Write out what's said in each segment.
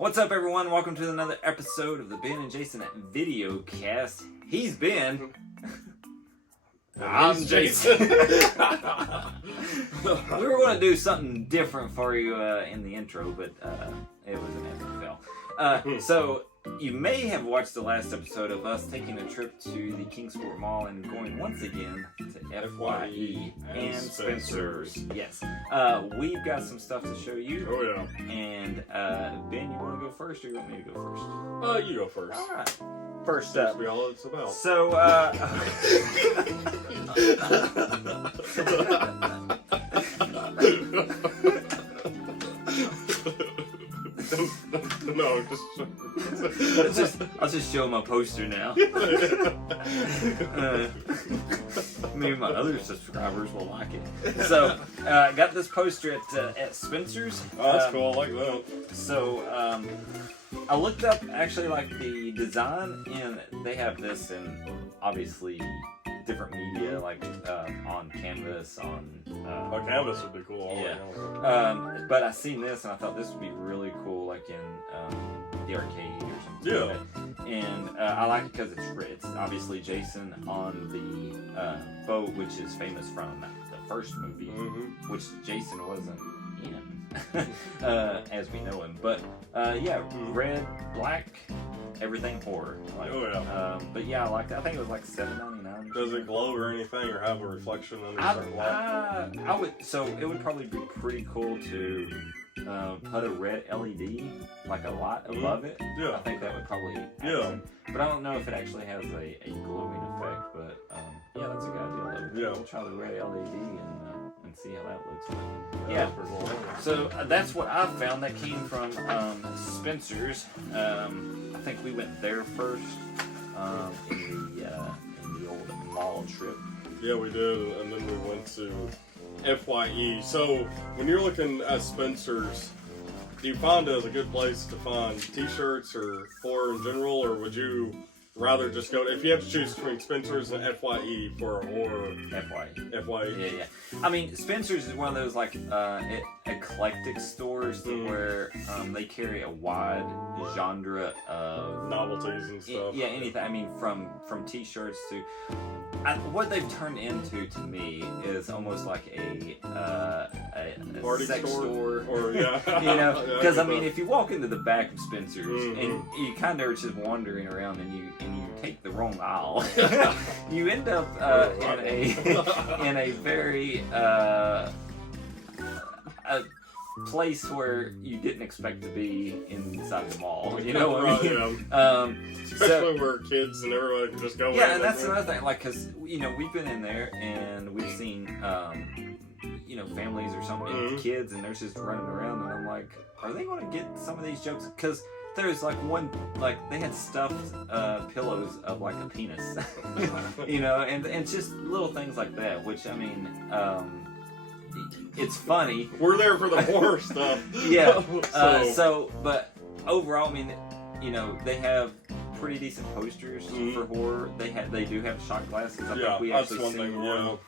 What's up, everyone? Welcome to another episode of the Ben and Jason Video Cast. He's Ben. I'm Jason. We were going to do something different for you in the intro, but it was an epic fail. So, you may have watched the last episode of us taking a trip to the Kingsport Mall and going once again to FYE and Spencer's. Yes. We've got some stuff to show you. Oh, yeah. And, Ben, you want to go first or you want me to go first? You go first. All right. First up. That's all it's about. So, No, I'll just show my poster now. Maybe my other subscribers will like it. So, I got this poster at Spencer's. Oh, that's cool. I like that. So, I looked up actually like the design, and they have this in obviously different media, like on canvas, on Canvas would be cool. yeah. But I seen this and I thought this would be really cool, like in the arcade or something. Yeah. Like that. And I like it because it's obviously Jason on the boat, which is famous from the first movie, which Jason wasn't in, as we know him. But yeah, red, black, everything horror. Like, oh yeah. But yeah, I liked it. I think it was like $7.99. Does it glow or anything, or have a reflection under certain light? I would. So it would probably be pretty cool to put a red LED, like a light above it. Yeah. I think that would probably. Accent. But I don't know if it actually has a glowing effect. But yeah, that's a good idea. Yeah. We'll try the red LED and see how that looks. But, Yeah. yeah. Cool. So that's what I found. That came from Spencer's. I think we went there first in the old mall trip. Yeah, we did, and then we went to FYE. So, when you're looking at Spencer's, do you find it as a good place to find t-shirts or horror in general, or would you rather just go, if you have to choose between Spencer's and FYE for a horror? FYE. Yeah. I mean, Spencer's is one of those like eclectic stores where they carry a wide genre of Novelties and stuff. Yeah, anything. I mean, from t-shirts to what they've turned into to me is almost like a Party sex store. Or yeah, You know, because yeah, I mean, if you walk into the back of Spencer's and you kind of are just wandering around and you take the wrong aisle, you end up in a very a place where you didn't expect to be inside the mall. You know what I mean? Yeah. Especially where kids and everyone can just go. Yeah, and that's another thing. Like, cause we've been in there and we've seen families or something, kids, and they're just running around, and I'm like, are they going to get some of these jokes? Because there's like they had stuffed pillows of like a penis, and just little things like that. Which I mean, it's funny. We're there for the horror stuff. Yeah. But overall, I mean, they have pretty decent posters for horror. They do have shot glasses. I think we actually seen one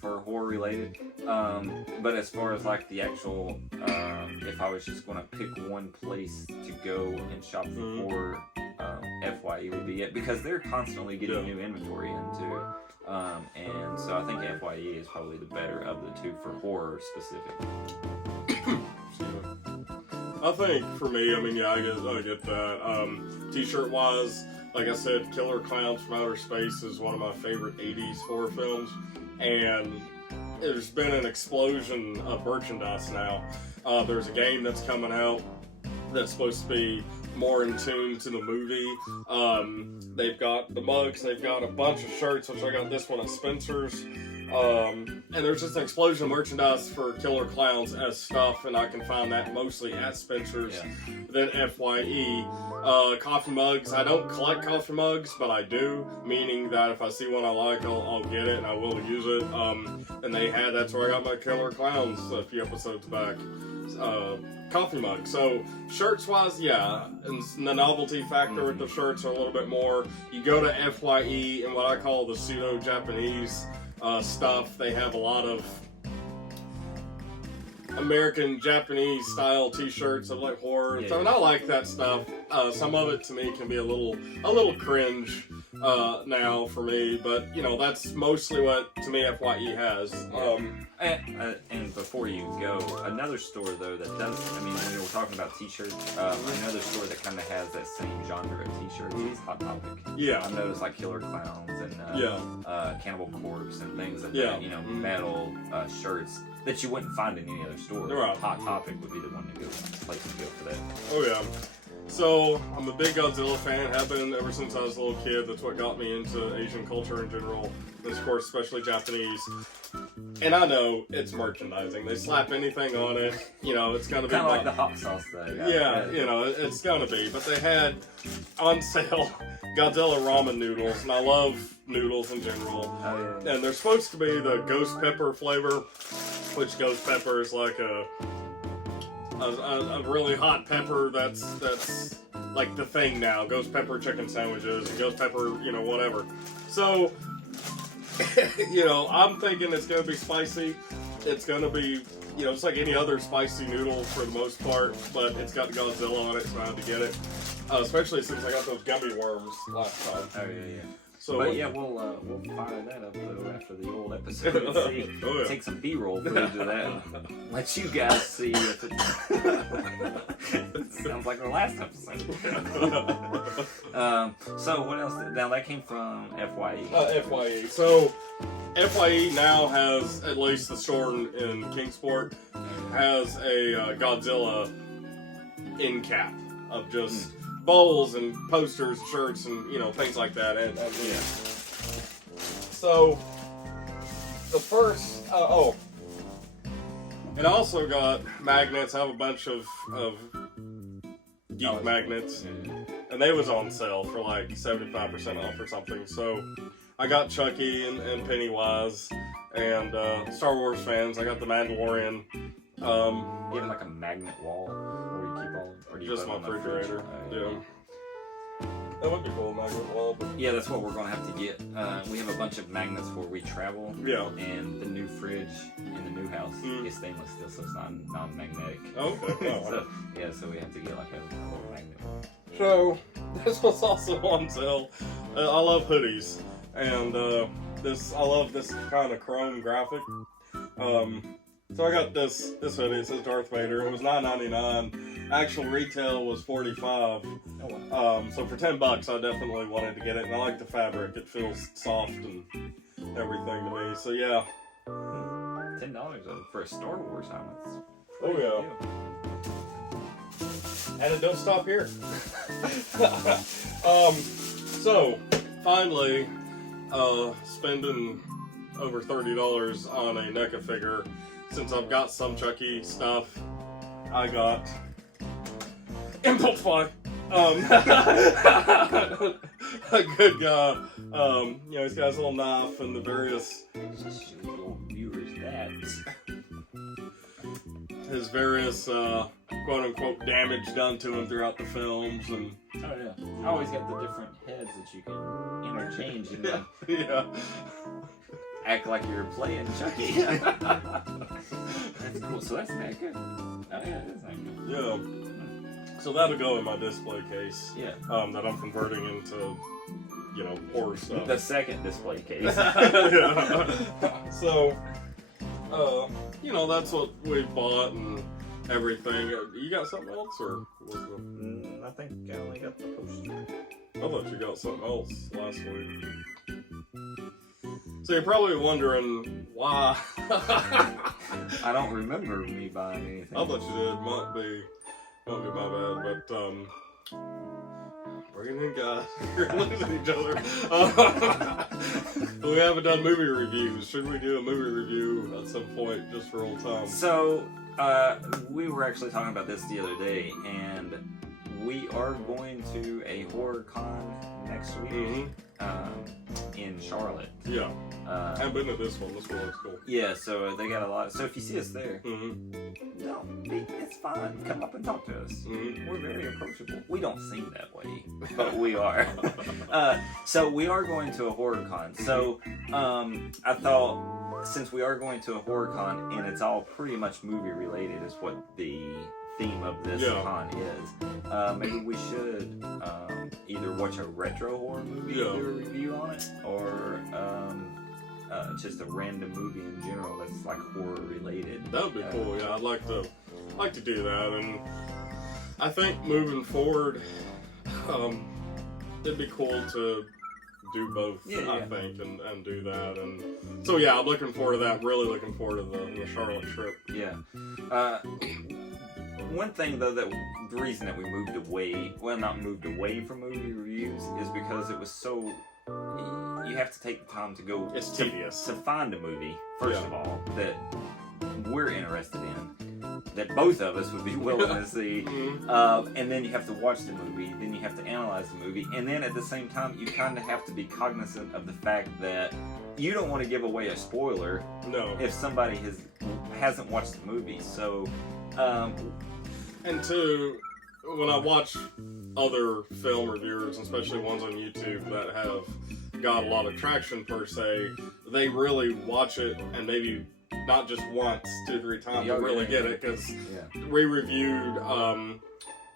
for horror related. But as far as like the actual, if I was just going to pick one place to go and shop for horror, FYE would be it, because they're constantly getting new inventory into it. And so I think FYE is probably the better of the two for horror specifically. I think for me, I mean, I get that. T-shirt wise, like I said, Killer Clowns from Outer Space is one of my favorite 80s horror films, and there's been an explosion of merchandise now. There's a game that's coming out that's supposed to be more in tune to the movie. They've got the mugs, they've got a bunch of shirts, which I got this one at Spencer's. And there's just an explosion of merchandise for Killer Clowns as stuff, and I can find that mostly at Spencer's than FYE. Coffee mugs, I don't collect coffee mugs, but I do, meaning that if I see one I like, I'll get it and I will use it. And that's where I got my Killer Clowns a few episodes back. Coffee mug. So shirts wise, and the novelty factor with the shirts are a little bit more. You go to FYE and what I call the pseudo Japanese stuff. They have a lot of American Japanese style T-shirts of like horror and stuff. And I like that stuff. Some of it to me can be a little cringe now for me, but you know that's mostly what to me FYE has. And before you go, another store though that does, I mean, when you were talking about T-shirts, another store that kind of has that same genre of T-shirts is Hot Topic. Yeah, I've noticed like Killer Clowns and Cannibal Corpse and things like that. You know, metal shirts that you wouldn't find in any other store. Right. Hot Topic would be the one to go, place to go for that. Oh yeah. So, I'm a big Godzilla fan, have been ever since I was a little kid. That's what got me into Asian culture in general, and of course, especially Japanese. And I know it's merchandising. They slap anything on it, you know, it's gonna be... Kind of like the hot sauce thing. Yeah, you know, it's gonna be. But they had on sale Godzilla ramen noodles, and I love noodles in general. Oh, yeah. And they're supposed to be the ghost pepper flavor, which ghost pepper is like a really hot pepper that's like the thing now. Ghost pepper chicken sandwiches, ghost pepper, you know, whatever. So, you know, I'm thinking it's going to be spicy. It's going to be, you know, it's like any other spicy noodle for the most part, but it's got Godzilla on it, so I had to get it. Especially since I got those gummy worms last time. Oh, yeah. So, but yeah, we'll fire that up though after the old episode and see. Take some B-roll footage of that. Let you guys see if it sounds like our last episode. So what else? Now that came from FYE. FYE. So FYE now has, at least the store in Kingsport, has a Godzilla end cap of just bowls and posters, shirts, and you know things like that. And so the first and I also got magnets. I have a bunch of geek magnets, and they was on sale for like 75% off or something. So I got Chucky and Pennywise, and Star Wars fans. I got the Mandalorian. You have like a magnet wall where you keep all, or do you just put my it on the refrigerator. fridge? That would be cool, magnet wall. But... yeah, that's what we're gonna have to get. We have a bunch of magnets where we travel. Yeah. And the new fridge in the new house is stainless steel, so it's non-magnetic. Okay. So we have to get like a little magnet. So this was also on sale. I love hoodies, and I love this kind of chrome graphic. So I got this hoodie. It says Darth Vader. It was $9.99. Actual retail was $45. Oh, wow. So for $10, I definitely wanted to get it, and I like the fabric. It feels soft and everything to me. So yeah. $10 for a Star Wars helmet. Oh yeah. And it don't stop here. So finally, spending over $30 on a NECA figure. Since I've got some Chucky stuff, I got Impulse Buy. A good guy. You know, he's got his little knife and the various his various quote unquote damage done to him throughout the films, and I always got the different heads that you can interchange and act like you're playing Chucky. That's cool. So that's NECA. Oh yeah, it is NECA. Yeah. So that'll go in my display case. Yeah. That I'm converting into, you know, horror stuff. The second display case. Yeah. So, you know, that's what we bought and everything. You got something else, or was the... I think I only got the poster. I thought you got something else last week. So you're probably wondering why. I don't remember me buying anything. I thought you did. Might be my bad, but bringing in guys, we're losing each other. We haven't done movie reviews. Should we do a movie review at some point, just for old times? So we were actually talking about this the other day, and we are going to a horror con next week. in Charlotte. Yeah. I haven't been to this one. This one looks cool. Yeah, so they got a lot. So if you see us there, Mm-hmm. it's fine. Come up and talk to us. Mm-hmm. We're very approachable. We don't seem that way, but we are. So we are going to a horror con. So I thought, since we are going to a horror con and it's all pretty much movie related, is what the theme of this con is. Maybe we should either watch a retro horror movie, do a review on it, or just a random movie in general that's like horror related. That would be cool. Yeah, I'd like to do that, and I think moving forward, it'd be cool to do both. I think, and do that, and so yeah, I'm looking forward to that. Really looking forward to the Charlotte trip. Yeah. One thing though, that the reason that we moved away, well, not moved away from movie reviews, is because it was so. You have to take the time to go. It's tedious to find a movie. First of all, that we're interested in, that both of us would be willing to see, and then you have to watch the movie. Then you have to analyze the movie, and then at the same time, you kind of have to be cognizant of the fact that you don't want to give away a spoiler. No. If somebody hasn't watched the movie, so. And two, when I watch other film reviewers, especially ones on YouTube that have got a lot of traction per se, they really watch it and maybe not just once, 2-3 times, but really get it, because we reviewed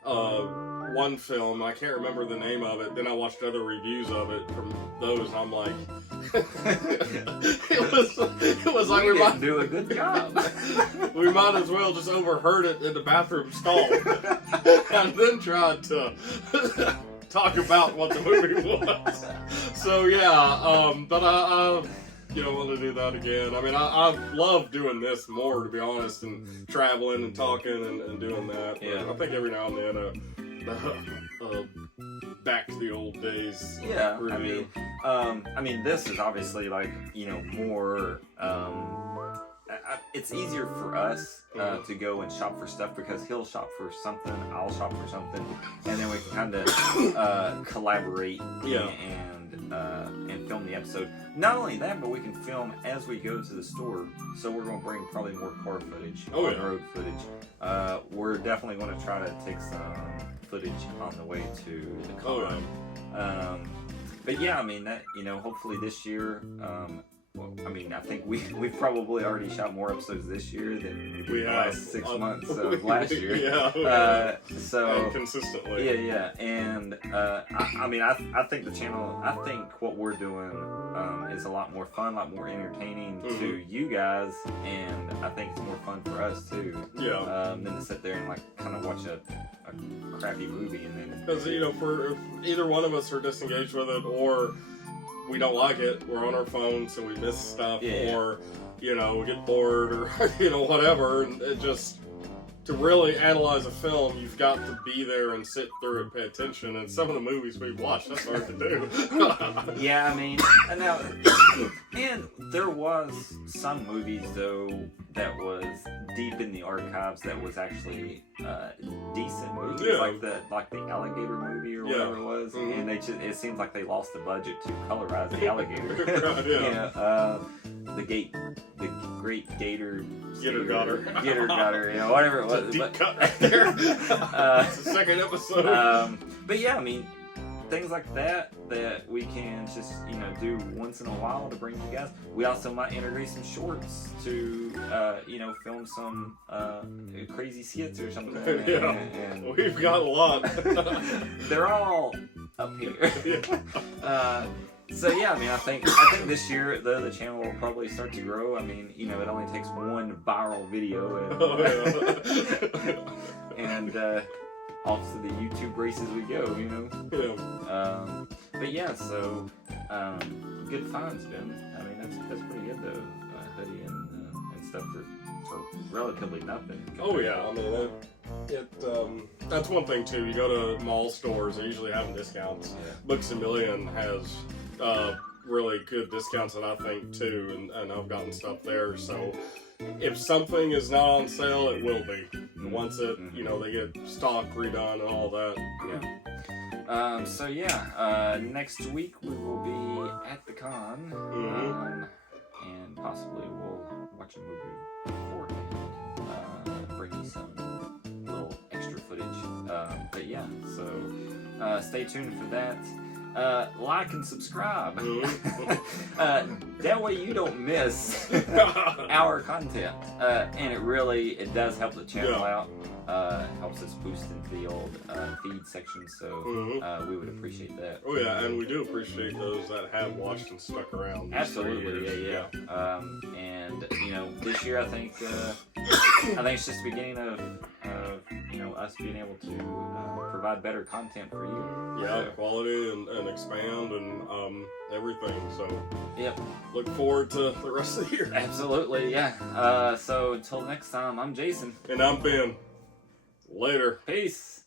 one film, I can't remember the name of it, then I watched other reviews of it from those, and I'm like, it was like we might do a good job. We might as well just overheard it in the bathroom stall and then tried to talk about what the movie was. So yeah, but I want to do that again. I mean, I love doing this more, to be honest, and traveling and talking and doing that. But I think every now and then, back to the old days. Yeah, review. I mean, this is obviously like, more. It's easier for us to go and shop for stuff because he'll shop for something, I'll shop for something, and then we can kind of collaborate and film the episode. Not only that, but we can film as we go to the store. So we're going to bring probably more car footage, on-road footage. We're definitely going to try to take some footage on the way to the con. But yeah, I mean that, hopefully this year. Well, I mean, I think we've probably already shot more episodes this year than we did the last 6 months of last year. So consistently. Yeah, and I think the channel. I think what we're doing is a lot more fun, a lot more entertaining to you guys, and I think it's more fun for us too. Yeah. Than to sit there and like kind of watch a crappy movie and then. Because if either one of us are disengaged with it, or we don't like it, we're on our phones so we miss stuff, or we get bored, or whatever, and it just, to really analyze a film, you've got to be there and sit through it, pay attention, and some of the movies we've watched, that's hard to do. Yeah, I mean, and there was some movies though that was deep in the archives that was actually decent movies, like the alligator movie or whatever it was, and it seems like they lost the budget to colorize the alligator. The Great Gator Gator, whatever it was. Deep cut right there. It's the second episode. But yeah, I mean, things like that we can just do once in a while to bring you guys. We also might integrate some shorts to film some crazy skits or something. And we've got a lot. They're all up here. So yeah, I mean, I think this year the channel will probably start to grow. I mean, it only takes one viral video, and off to the YouTube races we go. But yeah, so good finds, Ben. I mean, that's pretty good though. Hoodie and stuff for relatively nothing. Oh yeah, I mean that's one thing too. You go to mall stores; they usually have discounts. Yeah. Books A Million has really good discounts, and I think too, and I've gotten stuff there. So if something is not on sale, it will be. Once it, they get stock redone and all that. Yeah. So yeah, next week we will be at the con, and possibly we'll watch a movie beforehand, bring you some little extra footage. But yeah, so stay tuned for that. Like and subscribe. That way you don't miss our content, and it does help the channel out. Helps us boost into the old feed section, so we would appreciate that. Oh yeah, and we do appreciate those that have watched and stuck around. Absolutely, yeah. And this year I think it's just the beginning of us being able to provide better content for you. Yeah, so. Quality and expand and everything. So yep. Look forward to the rest of the year. Absolutely, yeah. So until next time, I'm Jason. And I'm Ben. Later. Peace.